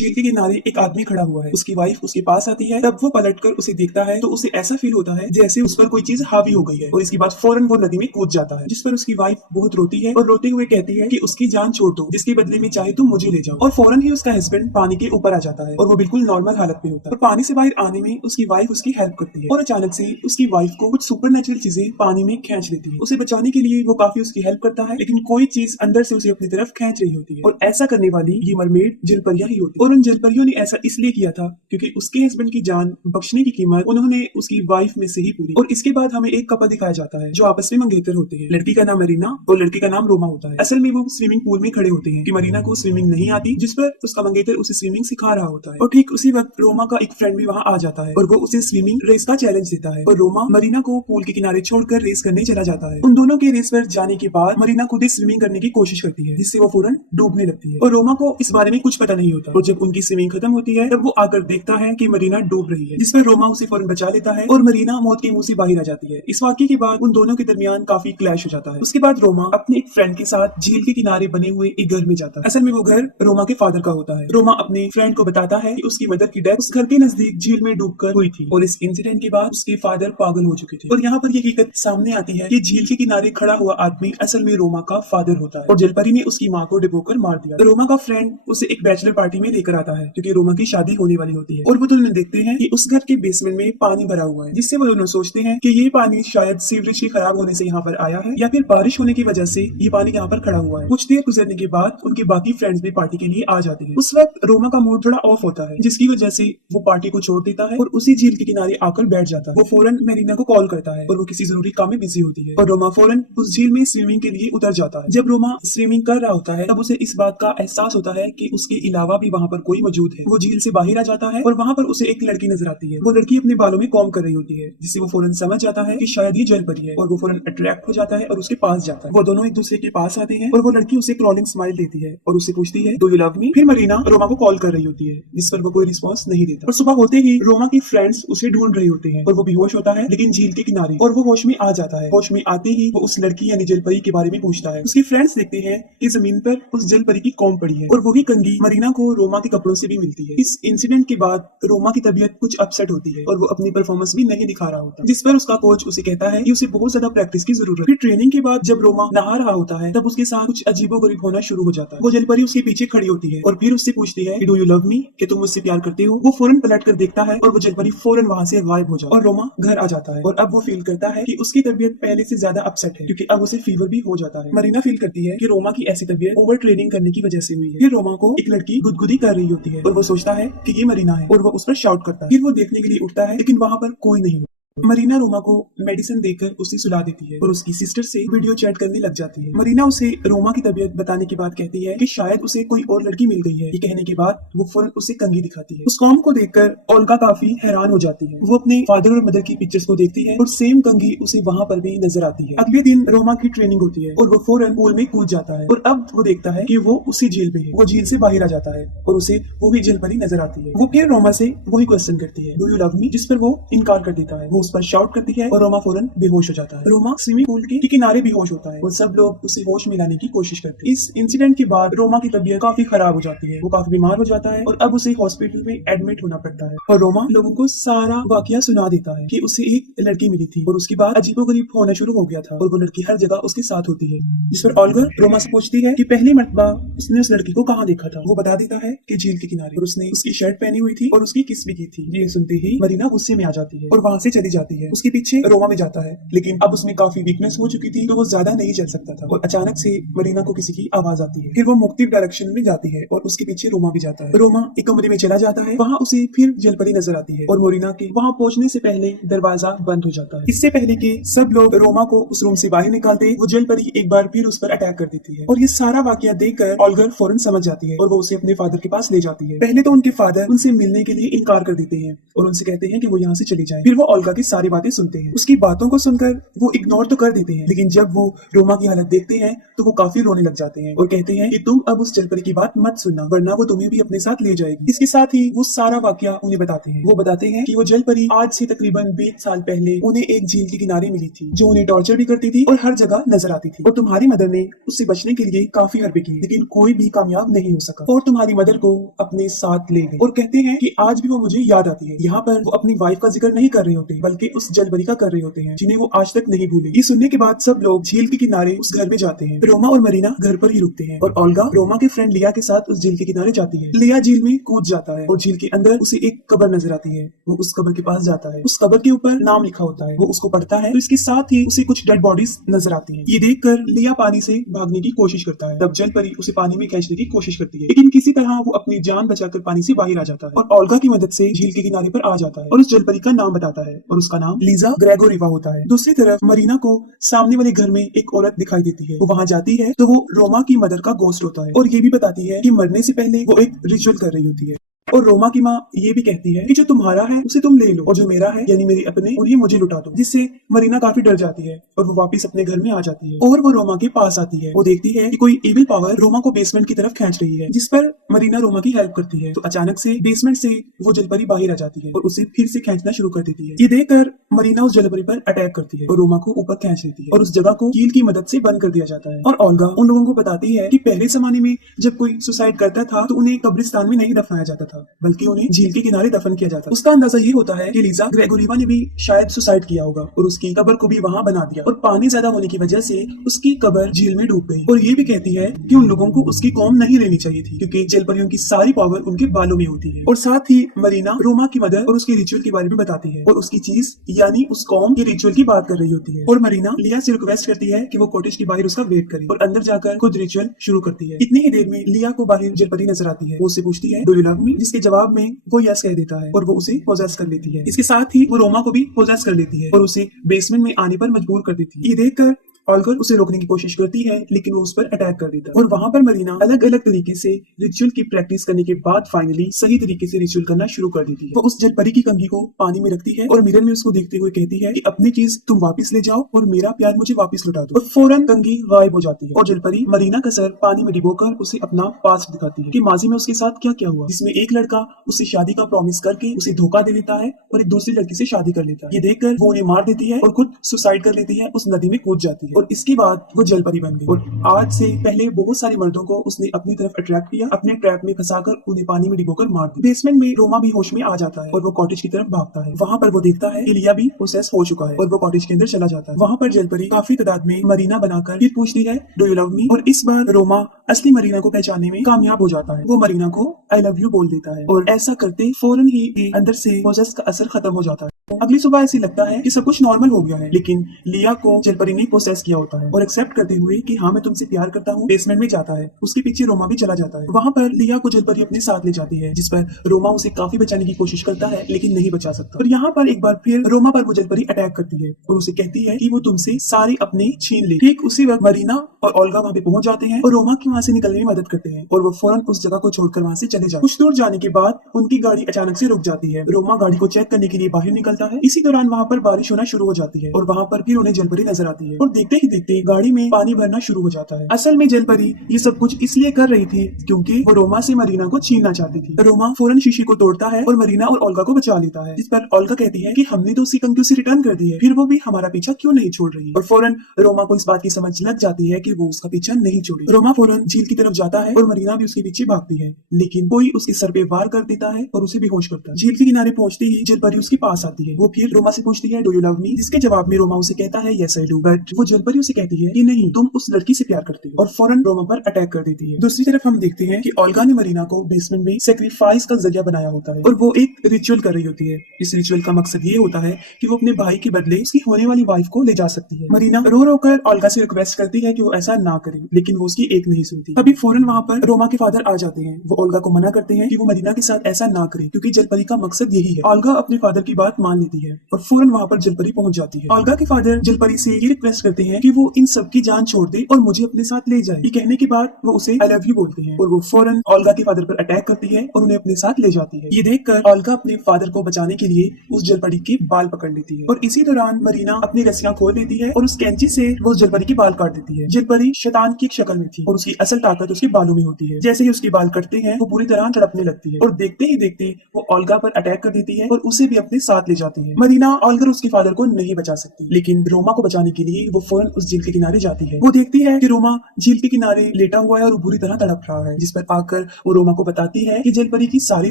झील के किनारे एक आदमी खड़ा हुआ है। उसकी वाइफ उसके पास आती है। तब वो पलटकर उसे देखता है तो उसे ऐसा फील होता है जैसे उस पर कोई चीज हावी हो गई है और इसके बाद फौरन वो नदी में कूद जाता है, जिस पर उसकी वाइफ बहुत रोती है और रोते हुए कहती है कि उसकी जान छोड़ दो, जिसके बदले में चाहे तुम मुझे ले जाओ। और फौरन ही उसका हस्बैंड पानी के ऊपर आ जाता है और वो बिल्कुल नॉर्मल हालत में होता है और पानी से बाहर आने में उसकी वाइफ उसकी हेल्प करती है और अचानक से उसकी वाइफ को कुछ सुपरनेचुरल चीजें पानी में खींच लेती है। उसे बचाने के लिए वो काफी उसकी हेल्प करता है, लेकिन कोई चीज अंदर से उसे अपनी तरफ खींच रही होती है और ऐसा करने वाली ये मरमेड जलपरियां ही होती है। और उन जलपरियों ने ऐसा इसलिए किया था क्योंकि उसके हस्बैंड की जान बख्शने की कीमत उन्होंने उसकी वाइफ में से ही पूरी। और इसके बाद हमें एक कपल दिखाया जाता है जो आपस में मंगेतर होते हैं। लड़की का नाम मरीना और लड़के का नाम रोमा होता है। असल में वो स्विमिंग पूल में खड़े होते हैं कि मरीना को स्विमिंग नहीं आती, जिस पर उसका मंगेतर उसे स्विमिंग सिखा रहा होता है। और ठीक उसी वक्त रोमा का एक फ्रेंड भी वहाँ आ जाता है और वो उसे स्विमिंग रेस का चैलेंज देता है और रोमा मरीना को पूल के किनारे छोड़कर रेस करने चला जाता है। उन दोनों के रेस पर जाने के बाद मरीना खुद ही स्विमिंग करने की कोशिश करती है, जिससे वो फौरन डूबने लगती है और रोमा को इस बारे में कुछ पता नहीं होता। और जब उनकी स्विमिंग खत्म होती है तब वो आकर देखता है कि मरीना डूब रही है, जिस पर रोमा उसे फौरन बचा लेता है और मरीना मौत के मुंह से बाहर आ जाती है। इस वाकये के बाद उन दोनों के दरमियान काफी क्लैश हो जाता है। उसके बाद रोमा अपने एक फ्रेंड के साथ झील के किनारे बने हुए एक घर में जाता है। असल में वो घर रोमा के फादर का होता है। रोमा अपने फ्रेंड को बताता है कि उसकी मदर की डेथ उस घर के नजदीक झील में डूबकर हुई थी और इस इंसिडेंट के बाद उसके फादर पागल हो चुके थे। और यहाँ पर ये हकीकत सामने आती है कि झील के किनारे खड़ा हुआ आदमी असल में रोमा का फादर होता है और जलपरी ने उसकी माँ को डुबोकर मार दिया। तो रोमा का फ्रेंड उसे एक बैचलर पार्टी में लेकर आता है क्योंकि रोमा की शादी होने वाली होती है और वो दोनों देखते हैं कि उस घर के बेसमेंट में पानी भरा हुआ है, जिससे वो दोनों सोचते हैं कि ये पानी शायद सीवरेज के खराब होने से यहाँ पर आया है या फिर बारिश होने की वजह से ये पानी यहाँ पर खड़ा हुआ है। कुछ देर गुजरने के बाद उनके बाकी फ्रेंड्स भी पार्टी के लिए आ जाते हैं। उस वक्त रोमा का मूड थोड़ा ऑफ होता है, जिसकी वजह से वो पार्टी को छोड़ देता है और उसी झील के किनारे आकर बैठ जाता है। वो फौरन मरीना को कॉल करता है और वो किसी जरूरी काम में बिजी होती है और रोमा फौरन उस झील में स्विमिंग के लिए उतर जाता है। जब रोमा स्विमिंग कर रहा होता है तब उसे इस बात का एहसास होता है कि उसके अलावा भी वहाँ पर कोई मौजूद है। वो झील से बाहर आ जाता है और वहाँ पर उसे एक लड़की नजर आती है। वो लड़की अपने बालों में कॉम्ब कर रही होती है, जिससे वो फौरन समझ जाता है कि शायद ये जलपरी है और वो फौरन अट्रैक्ट हो जाता है और उसके पास जाता है। वो दोनों एक दूसरे के पास आते हैं और वो लड़की उसे क्लॉलिंग स्माइल देती है और उससे पूछती है डू यू लव मी। फिर मरीना रोमा को कॉल कर रही होती है, जिस पर वो कोई रिस्पॉन्स नहीं देता। और सुबह होते ही रोमा की फ्रेंड्स उसे ढूंढ रहे होते हैं और वो बेहोश होता है लेकिन झील के किनारे, और वो होश में आ जाता है। होश में आते ही वो उस लड़की यानी जलपरी के बारे में पूछता है। उसकी फ्रेंड्स देखते हैं कि जमीन पर उस जलपरी की कॉम्ब पड़ी है और वही कंघी मरीना को रोमा के कपड़ों से भी मिलती है। इस इंसिडेंट के बाद रोमा की तबीयत कुछ अपसेट होती है और वो अपनी परफॉर्मेंस भी नहीं दिखा रहा होता, जिस पर उसका कोच उसे कहता है कि उसे बहुत ज्यादा प्रैक्टिस की जरूरत है। फिर ट्रेनिंग के बाद जब रोमा नहा रहा होता है तब उसके साथ कुछ अजीबोगरीब होना शुरू हो जाता है। वो जलपरी उसके पीछे खड़ी होती है और फिर उससे पूछती है डू यू लव मी, कि तुम मुझसे प्यार करते हो। वो फौरन पलट कर देखता है और वो जलपरी फौरन वहाँ से गायब हो जाता है और रोमा घर आ जाता है। और अब वो फील करता है कि उसकी तबीयत पहले से ज्यादा अपसेट है क्योंकि अब उसे फीवर भी हो जाता है। मरीना फील करती है कि रोमा की ऐसी तबीयत ओवर ट्रेनिंग करने की वजह से हुई है। फिर रोमा को एक लड़की गुदगुदी कर रही होती है और वो सोचता है कि ये मरीना है और वो उस पर शाउट करता है। फिर वो देखने के लिए उठता है लेकिन वहाँ पर कोई नहीं। मरीना रोमा को मेडिसिन देकर उसे सुला देती है और उसकी सिस्टर से वीडियो चैट करने लग जाती है। मरीना उसे रोमा की तबीयत बताने के बाद कहती है कि शायद उसे कोई और लड़की मिल गई है। ये कहने के बाद वो फौरन उसे कंघी दिखाती है। उस कॉम्ब को देखकर ओल्गा काफी हैरान हो जाती है। वो अपने फादर और मदर की पिक्चर्स को देखती है और सेम कंघी उसे वहाँ पर भी नजर आती है। अगले दिन रोमा की ट्रेनिंग होती है और वो फौरन पूल में कूद जाता है और अब वो देखता है कि वो उसी झील में है। वो झील से बाहर आ जाता है और उसे वो भी जलपरी नजर आती है। वो फिर रोमा से वही क्वेश्चन करती है डू यू लव मी, जिस पर वो इनकार कर देता है। वो उस पर शाउट करती है और रोमा फौरन बेहोश हो जाता है। रोमा स्विमिंग पूल के किनारे बेहोश होता है और सब लोग उसे होश में लाने की कोशिश करते हैं। इस इंसिडेंट के बाद रोमा की तबीयत काफी खराब हो जाती है। वो काफी बीमार हो जाता है और अब उसे हॉस्पिटल में एडमिट होना पड़ता है और रोमा लोगों को सारा वाकया सुना देता है कि उसे एक लड़की मिली थी और उसके बाद अजीबोगरीब होना शुरू हो गया था और वो लड़की हर जगह उसके साथ होती है। जिस पर ओल्गा रोमा से पूछती है कि पहली मर्तबा उसने उस लड़की को कहाँ देखा था। वो बता देता है कि झील के किनारे, और उसने उसकी शर्ट पहनी हुई थी और उसकी किस भी की थी। ये सुनते ही मरीना गुस्से में आ जाती है और वहाँ से चली जाती है। उसके पीछे रोमा में जाता है लेकिन अब उसमें काफी वीकनेस हो चुकी थी तो वो ज्यादा नहीं चल सकता था और अचानक से मरीना को किसी की आवाज आती है। फिर वो मुख्तलिफ डायरेक्शन में जाती है और उसके पीछे रोमा भी जाता है। रोमा एक कमरे में चला जाता है, वहाँ उसे फिर जलपरी नजर आती है और मरीना के वहाँ पहुंचने से पहले दरवाजा बंद हो जाता है। इससे पहले कि सब लोग रोमा को उस रूम से बाहर निकालते वो जलपरी एक बार फिर उस पर अटैक कर देती है और ये सारा वाकया देखकर ओल्गर फौरन समझ जाती है और वो उसे अपने फादर के पास ले जाती है। पहले तो उनके फादर उनसे मिलने के लिए इनकार कर देते हैं और उनसे कहते हैं कि वो यहाँ से चले जाएं। फिर वो ओल्गा की सारी बातें सुनते हैं। उसकी बातों को सुनकर वो इग्नोर तो कर देते हैं, लेकिन जब वो रोमा की हालत देखते हैं तो वो काफी रोने लग जाते हैं और कहते हैं कि तुम अब उस जलपरी की बात मत सुनना, वरना वो तुम्हें भी अपने साथ ले जाएगी। इसके साथ ही वो सारा वाकया उन्हें बताते हैं। वो बताते हैं कि वो जलपरी आज से तकरीबन 20 साल पहले उन्हें एक झील के किनारे मिली थी, जो उन्हें टॉर्चर भी करती थी और हर जगह नजर आती थी। और तुम्हारी मदर ने उससे बचने के लिए काफी हरकतें की, लेकिन कोई भी कामयाब नहीं हो सका और तुम्हारी मदर को अपने साथ ले गए। और कहते हैं कि आज भी वो मुझे याद आती है। यहाँ पर वो अपनी वाइफ का जिक्र नहीं कर रहे होते, बल्कि उस जलपरी का कर रहे होते हैं, जिन्हें वो आज तक नहीं भूले। ये सुनने के बाद सब लोग झील के किनारे उस घर में जाते हैं। रोमा और मरीना घर पर ही रुकते हैं और ओल्गा रोमा के फ्रेंड लिया के साथ उस झील के किनारे जाती है। लिया झील में कूद जाता है और झील के अंदर उसे एक कब्र नजर आती है। वो उस कब्र के पास जाता है। उस कब्र के ऊपर नाम लिखा होता है। वो उसको पढ़ता है तो इसके साथ ही उसे कुछ डेड बॉडीज नजर आती हैं। ये देखकर लिया पानी से भागने की कोशिश करता है। तब जलपरी उसे पानी में खींचने की कोशिश करती है, लेकिन किसी तरह वो अपनी जान बचाकर पानी से बाहर आ जाता है और ओल्गा की मदद से झील के किनारे पर आ जाता है और उस जलपरी का नाम बताता है और उसका नाम लीजा ग्रेगोरिवा होता है। दूसरी तरफ मरीना को सामने वाले घर में एक औरत दिखाई देती है। वो वहाँ जाती है तो वो रोमा की मदर का गोस्ट होता है और ये भी बताती है कि मरने से पहले वो एक रिचुअल कर रही होती है। और रोमा की माँ ये भी कहती है कि जो तुम्हारा है उसे तुम ले लो और जो मेरा है यानी मेरे अपने उन्हें मुझे लुटा दो, जिससे मरीना काफी डर जाती है और वो वापस अपने घर में आ जाती है। और वो रोमा के पास आती है। वो देखती है कि कोई इविल पावर रोमा को बेसमेंट की तरफ खींच रही है, जिस पर मरीना रोमा की हेल्प करती है। तो अचानक से बेसमेंट से वो जलपरी बाहर आ जाती है और उसे फिर से खींचना शुरू कर देती है। ये देखकर मरीना उस जलपरी पर अटैक करती है और रोमा को ऊपर खींच लेती है और उस जगह को कील की मदद से बंद कर दिया जाता है। और ओल्गा उन लोगों को बताती है कि पहले जमाने में जब कोई सुसाइड करता था तो उन्हें कब्रिस्तान में नहीं दफनाया जाता था, बल्कि उन्हें झील के किनारे दफन किया जाता। उसका अंदाजा ये होता है कि लीजा ग्रेगोरिवा ने भी शायद सुसाइड किया होगा और उसकी कब्र को भी वहाँ बना दिया और पानी ज्यादा होने की वजह से उसकी कब्र झील में डूब गई। और ये भी कहती है कि उन लोगों को उसकी कौम नहीं लेनी चाहिए थी, क्योंकि जलपरियों की सारी पावर उनके बालों में होती है। और साथ ही मरीना रोमा की मदर और उसके रिचुअल के बारे में बताती है और उसकी चीज यानी उस कौम के रिचुअल की बात कर रही होती है। और मरीना लिया से रिक्वेस्ट करती है कि वो कॉटेज के बाहर उसका वेट करे और अंदर जाकर खुद रिचुअल शुरू करती है। इतनी ही देर में लिया को बाहर जलपरी नजर आती है। वो उससे पूछती है डू यू लव मी, जिसके जवाब में वो यस कह देता है और वो उसे पोजेस कर लेती है। इसके साथ ही वो रोमा को भी पोजेस कर लेती है और उसे बेसमेंट में आने पर मजबूर कर देती है। ये देखकर ओल्गा उसे रोकने की कोशिश करती है, लेकिन वो उस पर अटैक कर देता है और वहां पर मरीना अलग अलग तरीके से रिचुअल की प्रैक्टिस करने के बाद फाइनली सही तरीके से रिचुअल करना शुरू कर देती है। वो उस जलपरी की कंघी को पानी में रखती है और मिरर में उसको देखते हुए कहती है कि अपनी चीज तुम वापस ले जाओ और मेरा प्यार मुझे वापस लौटा दो। और फौरन कंघी गायब हो जाती है और जलपरी मरीना का सर पानी में डुबोकर उसे अपना पास्ट दिखाती है कि माजी में उसके साथ क्या क्या हुआ, जिसमें एक लड़का उससे शादी का प्रॉमिस करके उसे धोखा दे देता है और एक दूसरी लड़की से शादी कर लेता है। ये देखकर वो उन्हें मार देती है और खुद सुसाइड कर लेती है, उस नदी में कूद जाती है और इसके बाद वो जलपरी बन गई। और आज से पहले बहुत सारे मर्दों को उसने अपनी तरफ अट्रैक्ट किया, अपने ट्रैप में फंसाकर उन्हें पानी में डुबोकर मार दिया। बेसमेंट में रोमा भी होश में आ जाता है और वो कॉटेज की तरफ भागता है। वहाँ पर वो देखता है कि लिया भी पोसेस हो चुका है और वो कॉटेज के अंदर चला जाता है। वहाँ पर जलपरी काफी तादाद में मरीना बनाकर फिर पूछती है डू यू लव मी, और इस बार रोमा असली मरीना को पहचानने में कामयाब हो जाता है। वो मरीना को आई लव यू बोल देता है और ऐसा करते फौरन ही अंदर से पोसेस का असर खत्म हो जाता है। अगली सुबह ऐसी लगता है कि सब कुछ नॉर्मल हो गया है, लेकिन लिया को जलपरी ने पोसेस किया होता है और एक्सेप्ट करते हुए कि हाँ मैं तुमसे प्यार करता हूँ बेसमेंट में जाता है। उसके पीछे रोमा भी चला जाता है। वहाँ पर लिया को जलपरी अपने साथ ले जाती है, जिस पर रोमा उसे काफी बचाने की कोशिश करता है, लेकिन नहीं बचा सकता। और यहाँ पर एक बार फिर रोमा पर वो जलपरी अटैक करती है और उसे कहती है कि वो तुमसे सारे अपने छीन ले। ठीक उसी वक्त मरीना और ओल्गा वहाँ पे पहुंच जाते हैं और रोमा की वहाँ से निकलने में मदद करते हैं और वो फौरन उस जगह को छोड़कर वहाँ से चले जाते हैं। कुछ दूर जाने के बाद उनकी गाड़ी अचानक से रुक जाती है। रोमा गाड़ी को चेक करने के लिए बाहर निकलता है। इसी दौरान वहाँ पर बारिश होना शुरू हो जाती है और वहाँ पर फिर उन्हें जलपरी नजर आती है और देखते ही देखते गाड़ी में पानी भरना शुरू हो जाता है। असल में जलपरी ये सब कुछ इसलिए कर रही थी क्योंकि वो रोमा से मरीना को छीनना चाहती थी। रोमा फौरन शीशे को तोड़ता है और मरीना और ओल्गा को बचा लेता है, जिस पर ओल्गा कहती है कि हमने तो उसी कंक्यू से रिटर्न कर दी है, फिर वो भी हमारा पीछा क्यों नहीं छोड़ रही। और फौरन रोमा को इस बात की समझ लग जाती है कि वो उसका पीछा नहीं छोड़ी। रोमा फौरन झील की तरफ जाता है और मरीना भी उसके पीछे भागती है, लेकिन कोई उसके सर पे वार कर देता है और उसे बेहोश करता है। झील के किनारे पहुंचते ही जलपरी उसके पास आती है। वो फिर रोमा से पूछती है डू यू लव मी, जिसके जवाब में रोमा उसे कहता है यस आई डू, बट वो जलपरी उसे कहती है कि नहीं तुम उस लड़की से प्यार करते हो और फौरन रोमा पर अटैक कर देती है। दूसरी तरफ हम देखते हैं कि ओल्गा ने मरीना को बेसमेंट में सेक्रीफाइस का जरिया बनाया होता है और वो एक रिचुअल कर रही होती है। इस रिचुअल का मकसद ये होता है कि वो अपने भाई के बदले उसकी होने वाली वाइफ को ले जा सकती है। मरीना रो रो कर ओल्गा से रिक्वेस्ट करती है कि वो ऐसा ना करे, लेकिन वो उसकी एक नहीं सुनती। सकती थी। तभी फौरन वहाँ पर रोमा के फादर आ जाते हैं। वो ओल्गा को मना करते हैं कि वो मरीना के साथ ऐसा ना करे, क्योंकि जलपरी का मकसद यही है। ओल्गा अपने फादर की बात मान लेती है और फौरन वहाँ पर जलपरी पहुंच जाती है। ओल्गा के फादर जलपरी से ये रिक्वेस्ट करते हैं कि वो इन सब की जान छोड़ दे और मुझे अपने साथ ले जाए। ये कहने के बाद वो उसे आई लव यू बोलते हैं और वो फौरन ओल्गा के फादर पर अटैक करती है और उन्हें अपने साथ ले जाती है। ये देखकर ओल्गा अपने फादर को बचाने के लिए उस जलपरी के बाल पकड़ लेती है और इसी दौरान मरीना अपनी रस्सियां खोल लेती है और उस कैंची से वो जलपरी के बाल काट देती है। जलपरी शैतान की शक्ल में थी और उसकी असल ताकत उसके बालों में होती है। जैसे ही उसके बाल कटते हैं वो पूरी तरह तड़पने लगती है और देखते ही देखते वो ओल्गा पर अटैक कर देती है और उसे भी अपने साथ ले जाती है। मरीना ओल्गा और उसके फादर को नहीं बचा सकती, लेकिन रोमा को बचाने के लिए वो फौरन उस झील के किनारे जाती है। वो देखती है कि रोमा झील के किनारे लेटा हुआ है और बुरी तरह तड़प रहा है, जिस पर आकर वो रोमा को बताती है कि जलपरी की सारी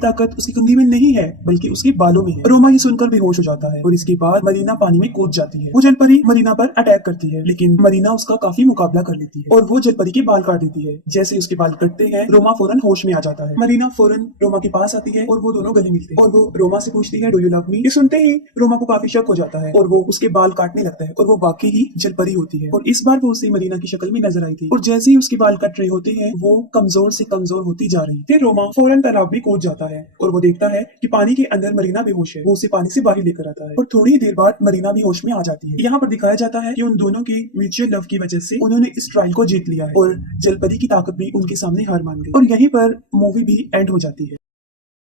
ताकत उसकी कंघी में नहीं है बल्कि उसके बालों में है। रोमा ये सुनकर बेहोश हो जाता है और इसके बाद मरीना पानी में कूद जाती है। वो जलपरी मरीना पर अटैक करती है, लेकिन मरीना उसका काफी मुकाबला कर लेती है और वो जलपरी के बाल काट देती है। जैसे उसके बाल कटते हैं रोमा फौरन होश में आ जाता है। मरीना फौरन रोमा के पास आती है और वो दोनों गले मिलते हैं और वो रोमा से पूछती है डू यू लव मी। ये सुनते ही रोमा को काफी शक हो जाता है और वो उसके बाल काटने लगता है और वो वाकई ही जलपरी होती है और इस बार वो उसे मरीना की शक्ल में नजर आई थी और जैसे ही उसके बाल कट रहे होते हैं वो कमजोर से कमजोर होती जा रही। फिर रोमा फौरन तालाब में कूद जाता है और वो देखता है कि पानी के अंदर मरीना बेहोश है। वो उसे पानी से बाहर लेकर आता है और थोड़ी ही देर बाद मरीना भी होश में आ जाती है। यहाँ पर दिखाया जाता है कि उन दोनों की म्यूचुअल लव की वजह से उन्होंने इस ट्रायल को जीत लिया है और जलपरी की ताकत भी उनके सामने हार मान गई और यहीं पर मूवी भी एंड हो जाती है।